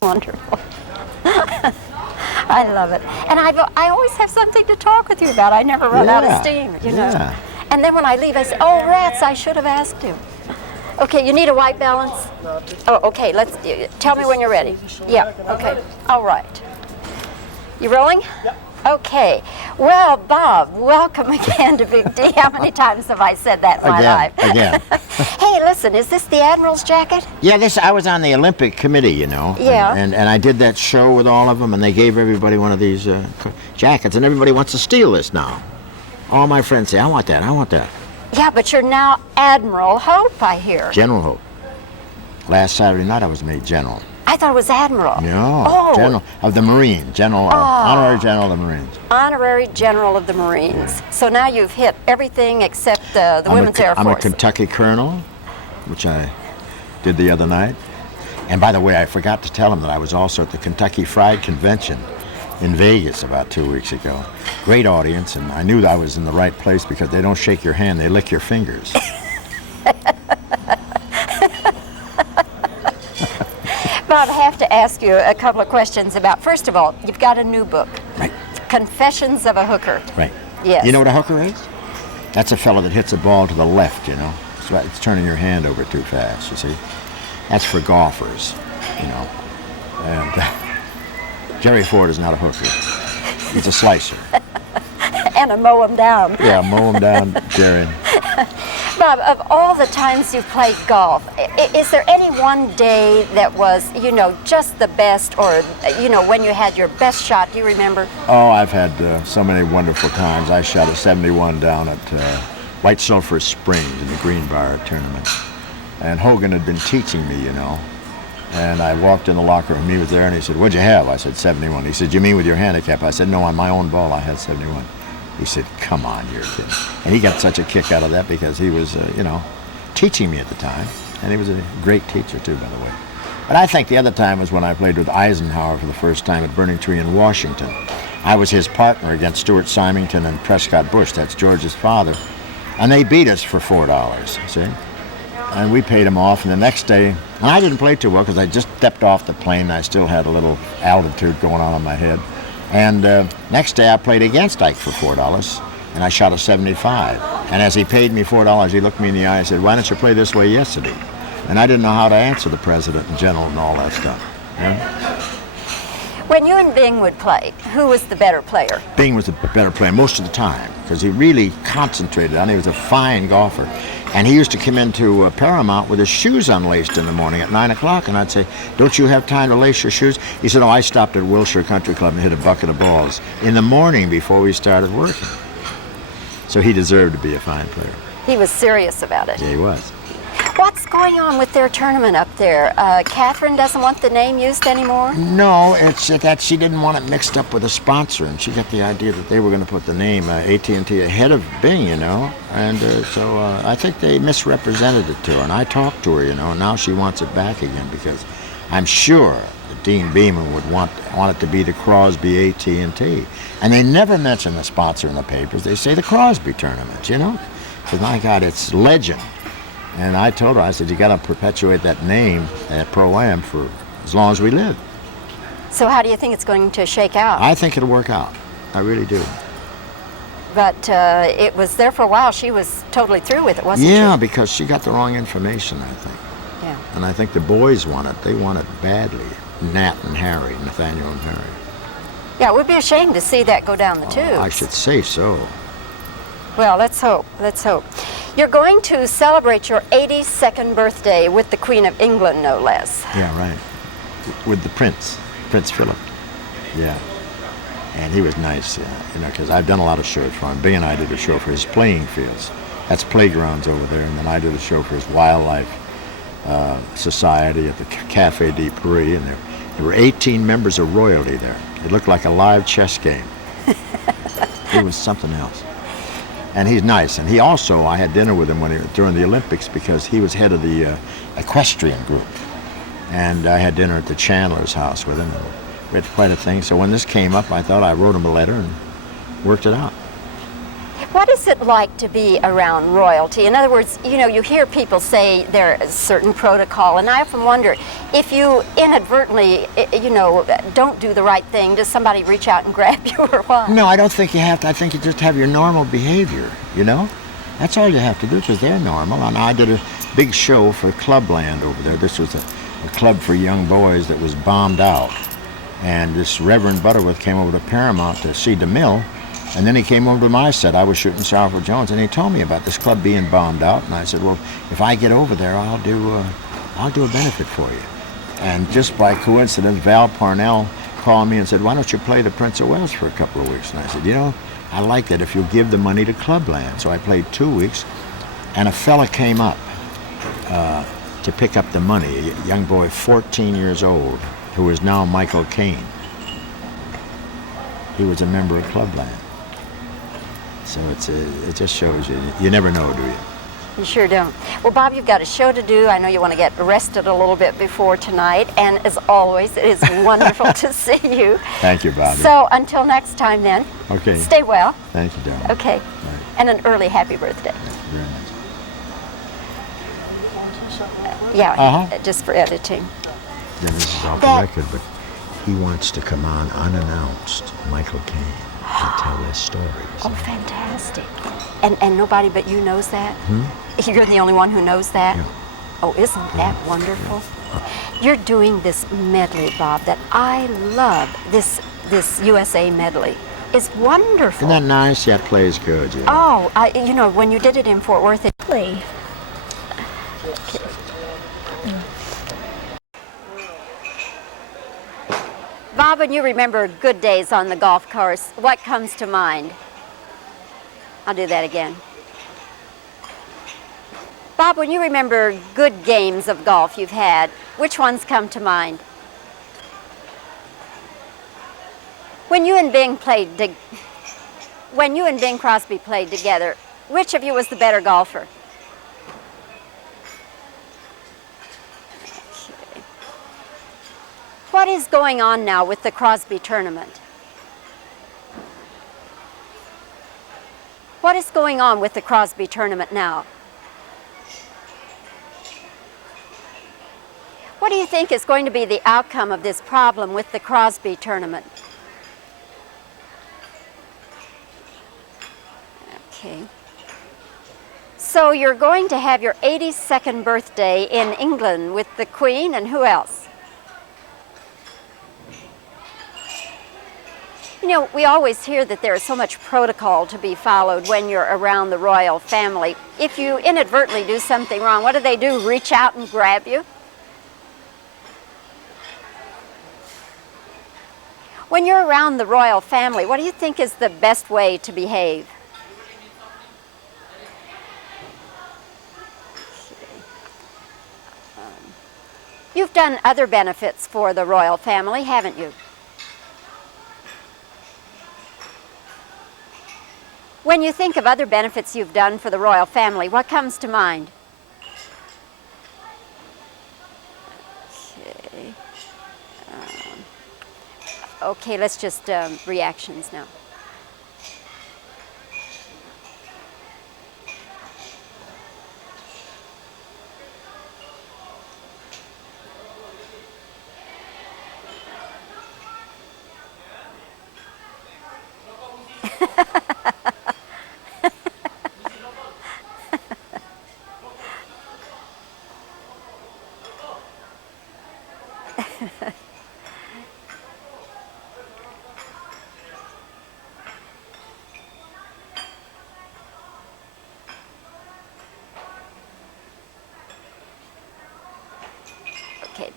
Wonderful. I love it. And I always have something to talk with you about. I never run out of steam, you know. Yeah. And then when I leave, I say, oh, rats, I should have asked him. Okay, you need a white balance? Oh, okay, tell me when you're ready. Yeah, okay, all right. You rolling? Yep. Okay. Well, Bob, welcome again to Big D. How many times have I said that in my life? Again. Hey, listen, is this the Admiral's jacket? Yeah, I was on the Olympic committee, you know. Yeah. And I did that show with all of them, and they gave everybody one of these jackets, and everybody wants to steal this now. All my friends say, I want that, I want that. Yeah, but you're now Admiral Hope, I hear. General Hope. Last Saturday night I was made general. I thought it was Admiral. No, Oh. General of the Marines, Honorary General of the Marines. Honorary General of the Marines. So now you've hit everything except the Women's Air Force. I'm a Kentucky Colonel, which I did the other night. And by the way, I forgot to tell him that I was also at the Kentucky Fried Convention in Vegas about 2 weeks ago. Great audience, and I knew that I was in the right place because they don't shake your hand, they lick your fingers. Bob, I have to ask you a couple of questions about, first of all, you've got a new book. Right. Confessions of a Hooker. Right. Yes. You know what a hooker is? That's a fellow that hits a ball to the left, you know. It's turning your hand over too fast, you see. That's for golfers, you know. And Jerry Ford is not a hooker. He's a slicer. And a mow 'em down. Yeah, mow him down, Jerry. Bob, of all the times you've played golf, is there any one day that was, you know, just the best, or, you know, when you had your best shot? Do you remember? Oh, I've had so many wonderful times. I shot a 71 down at White Sulphur Springs in the Greenbrier tournament. And Hogan had been teaching me, you know. And I walked in the locker room, he was there, and he said, what'd you have? I said, 71. He said, you mean with your handicap? I said, no, on my own ball I had 71. He said, come on, you're kidding. And he got such a kick out of that because he was, you know, teaching me at the time. And he was a great teacher, too, by the way. But I think the other time was when I played with Eisenhower for the first time at Burning Tree in Washington. I was his partner against Stuart Symington and Prescott Bush, that's George's father. And they beat us for $4, see? And we paid him off, and the next day, and I didn't play too well because I just stepped off the plane and I still had a little altitude going on my head. And next day I played against Ike for $4, and I shot a 75. And as he paid me $4, he looked me in the eye and said, why didn't you play this way yesterday? And I didn't know how to answer the president and general and all that stuff. Yeah? When you and Bing would play, who was the better player? Bing was the better player most of the time because he really concentrated on it. He was a fine golfer. And he used to come into Paramount with his shoes unlaced in the morning at 9 o'clock, and I'd say, don't you have time to lace your shoes? He said, oh, I stopped at Wilshire Country Club and hit a bucket of balls in the morning before we started working. So he deserved to be a fine player. He was serious about it. Yeah, he was. What's going on with their tournament up there? Catherine doesn't want the name used anymore? No, it's that she didn't want it mixed up with a sponsor, and she got the idea that they were going to put the name AT&T ahead of Bing, you know, and so I think they misrepresented it to her, and I talked to her, you know, and now she wants it back again because I'm sure that Dean Beeman would want it to be the Crosby AT&T, and they never mention the sponsor in the papers. They say the Crosby tournament, you know, because my God, it's legend. And I told her, I said, you got to perpetuate that name at Pro-Am for as long as we live. So how do you think it's going to shake out? I think it'll work out. I really do. But it was there for a while. She was totally through with it, wasn't she? Yeah, because she got the wrong information, I think. Yeah. And I think the boys want it. They want it badly. Nat and Harry, Nathaniel and Harry. Yeah, it would be a shame to see that go down the tubes. I should say so. Well, let's hope. Let's hope. You're going to celebrate your 82nd birthday with the Queen of England, no less. Yeah, right. With the Prince Philip. Yeah. And he was nice, you know, because I've done a lot of shows for him. Bing and I did a show for his playing fields. That's playgrounds over there. And then I did a show for his wildlife society at the Café de Paris. And there were 18 members of royalty there. It looked like a live chess game. It was something else. And he's nice. And he also, I had dinner with him during the Olympics because he was head of the equestrian group. And I had dinner at the Chandler's house with him. And we had quite a thing. So when this came up, I thought I wrote him a letter and worked it out. What is it like to be around royalty? In other words, you know, you hear people say there's a certain protocol, and I often wonder if you inadvertently, you know, don't do the right thing, does somebody reach out and grab you or what? No, I don't think you have to. I think you just have your normal behavior, you know? That's all you have to do because they're normal. And I did a big show for Clubland over there. This was a club for young boys that was bombed out. And this Reverend Butterworth came over to Paramount to see DeMille. And then he came over to my set. I was shooting Sorrowful Jones, and he told me about this club being bombed out. And I said, well, if I get over there, I'll do a benefit for you. And just by coincidence, Val Parnell called me and said, why don't you play the Prince of Wales for a couple of weeks? And I said, you know, I like that if you'll give the money to Clubland. So I played 2 weeks, and a fella came up to pick up the money, a young boy, 14 years old, who is now Michael Caine. He was a member of Clubland. So it just shows you, you never know, do you? You sure don't. Well, Bob, you've got a show to do. I know you want to get rested a little bit before tonight. And as always, it is wonderful to see you. Thank you, Bobbie. So until next time then, okay. Stay well. Thank you, darling. Okay. Right. And an early happy birthday. Very nice. Yeah, just for editing. Yeah, this is off the record, but he wants to come on unannounced, Michael Caine, and tell his stories. Oh, fantastic. And nobody but you knows that? You're the only one who knows that? Yeah. Oh, isn't that wonderful? You're doing this medley, Bob, that I love. This USA medley is wonderful. Isn't that nice? Yeah, it plays good. Yeah. Oh, you know, when you did it in Fort Worth, Play. Okay. Bob, when you remember good days on the golf course, what comes to mind? I'll do that again. Bob, when you remember good games of golf you've had, which ones come to mind? When you and Bing Crosby played together, which of you was the better golfer? Okay. What is going on now with the Crosby tournament? What is going on with the Crosby tournament now? What do you think is going to be the outcome of this problem with the Crosby tournament? Okay. So you're going to have your 82nd birthday in England with the Queen and who else? You know, we always hear that there is so much protocol to be followed when you're around the royal family. If you inadvertently do something wrong, what do? Reach out and grab you? When you're around the royal family, what do you think is the best way to behave? You've done other benefits for the royal family, haven't you? When you think of other benefits you've done for the royal family, what comes to mind? Okay. Okay, let's just reactions now. Okay.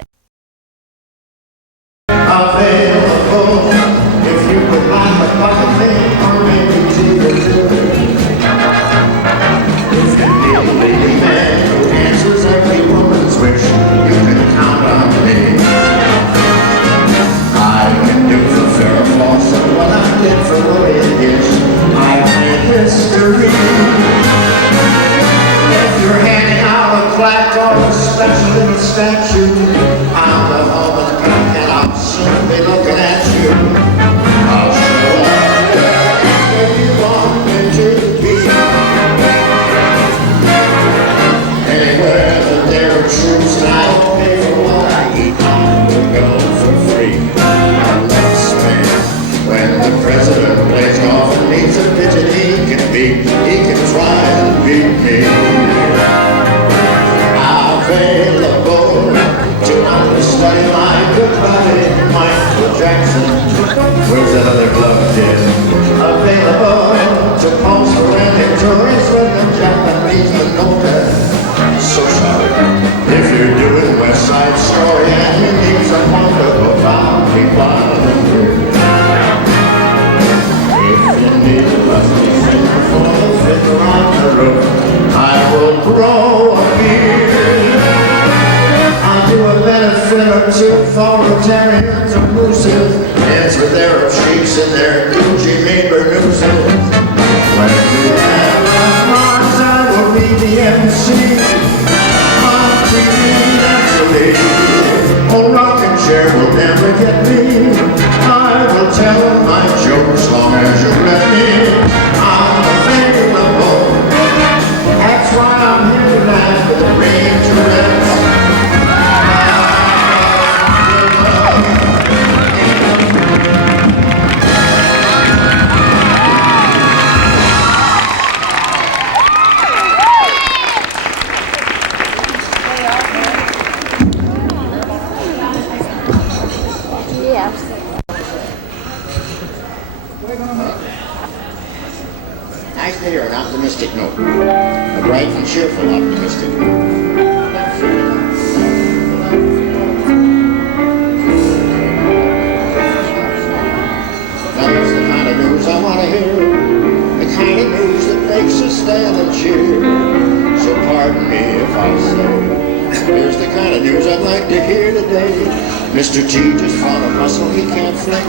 Available if you would like a bucket thing or maybe two or two. If you need a lady man who answers every woman's wish, you can count on me. I can do for Farrah Fawcett what I did for Willie Gish. I made history. If you're handing out a plaque or a special little statue, I'm the home of the king and I'll soon be looking at you. I'll show up there if you want me to be. there are two authoritarians or mooses, ends with their sheets and their Gucci made burnouses. When we have our Mars, I will be the MC. On TV, naturally. Old rocking chair will never get me. I will tell my jokes long as you let me. I'm available. That's why I'm here tonight with the rain to rest. Nice to hear an optimistic note. A bright and cheerful optimistic note. That's the kind of news I want to hear. The kind of news that makes us stand and cheer. So pardon me if I say, here's the kind of news I'd like to hear today. Mr. T just found a muscle he can't flex.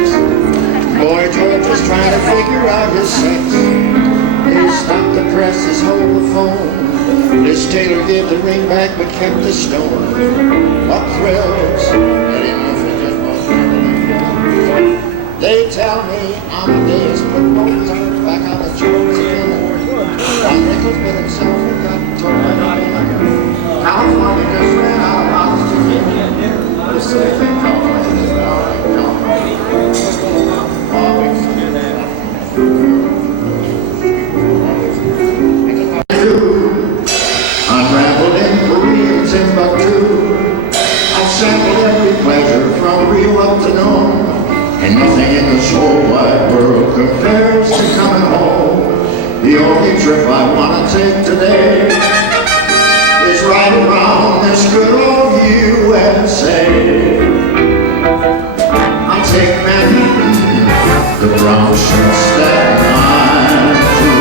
Boy George is trying to figure out his sex. He stopped the press, he's hold the phone. Liz Taylor gave the ring back but kept the stone. What thrills? Eddie Murphy just won't never. They tell me Amadeus put Mozart back on the charts again. John Nichols bit himself and got torn by the pen. California just ran out of oxygen. The same thing California just ran out of unraveled in Korean Timbuktu. I've sampled every pleasure from Rio up to Nome, and nothing in this whole wide world compares to coming home. The only trip I want to take today is right around this good old USA. I'll take Manhattan, the brown shirt Staten Island too.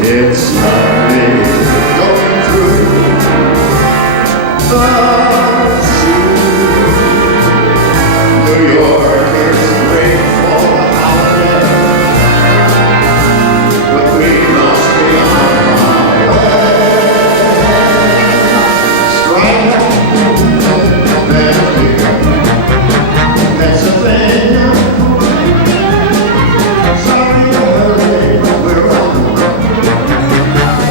It's lovely going through the zoo. New York is great for a holiday, but we must be on our way. Strike up, Pennsylvania. Sorry, early, we're on the run.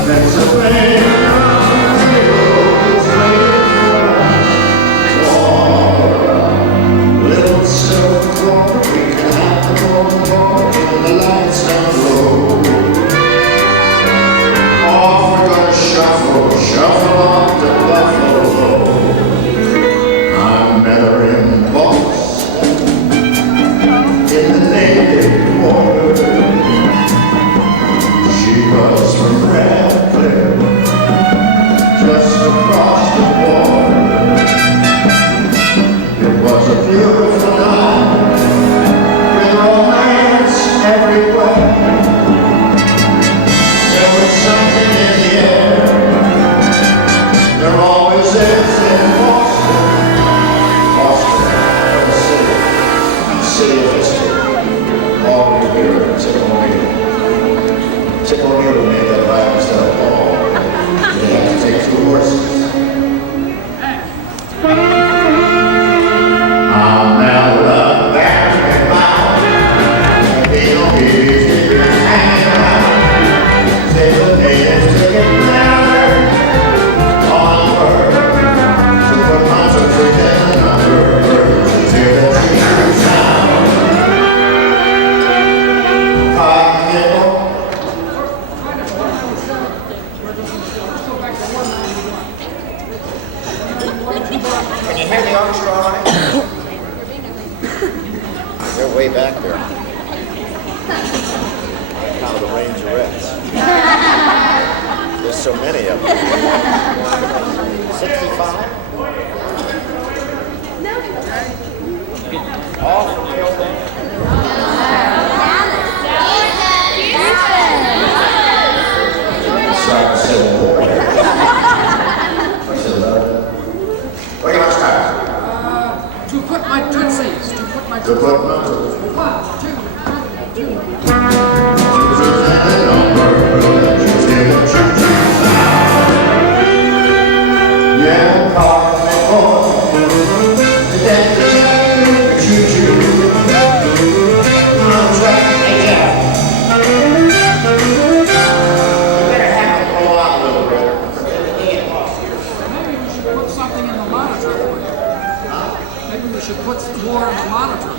Pennsylvania. Shuffle up to Buffalo. I met her in Boston, in the native quarter. She was from Radcliffe, just across the border. It was a beautiful night, with romance everywhere. There was something in the air. There always is in Boston. Boston, a city of history. All we hear is Tick O'Neill. Tick O'Neill made that ride instead of Paul. They had to take two horses. I'm Alabama bound. The only reason hanging around. Say the natives take it down. Can you hear the orchestra on it? They're way back there. Kind of the Rangerettes. There's so many of them. 65? All from the old band. Sorry, Civil War. What's it, love? Where do you want to start? my tootsies. To put my To tootsies. put my tootsies. 1, 2, 1, 2. Yeah, call me boy. The dentist, choo-choo. I'm trying to get out. You better have it go out a little bit. Maybe we should put something in the monitor for you. Maybe we should put more in the monitor.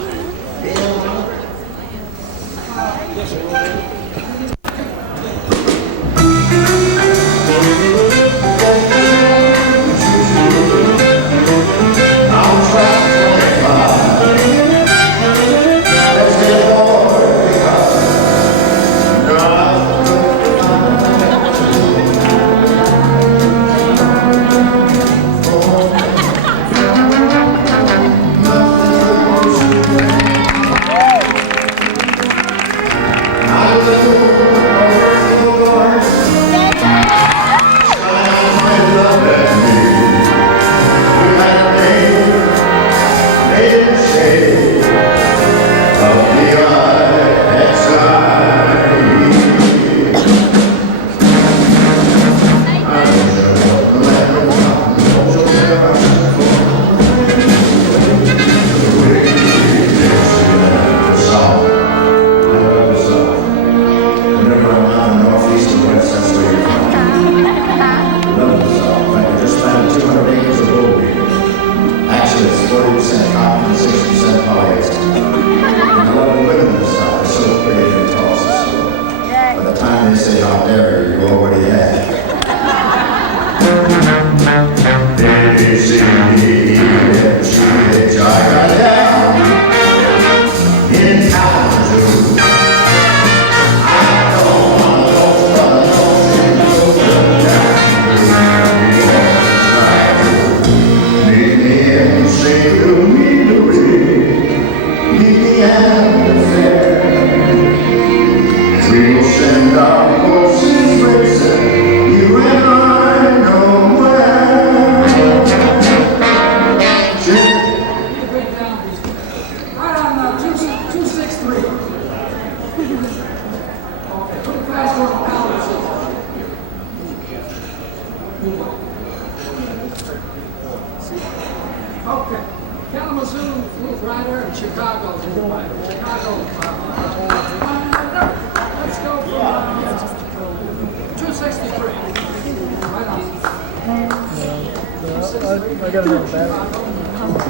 Okay. Kalamazoo, Blue Rider, and Chicago, Blue Rider. Chicago, let's go from 263. Right on. I got another battery.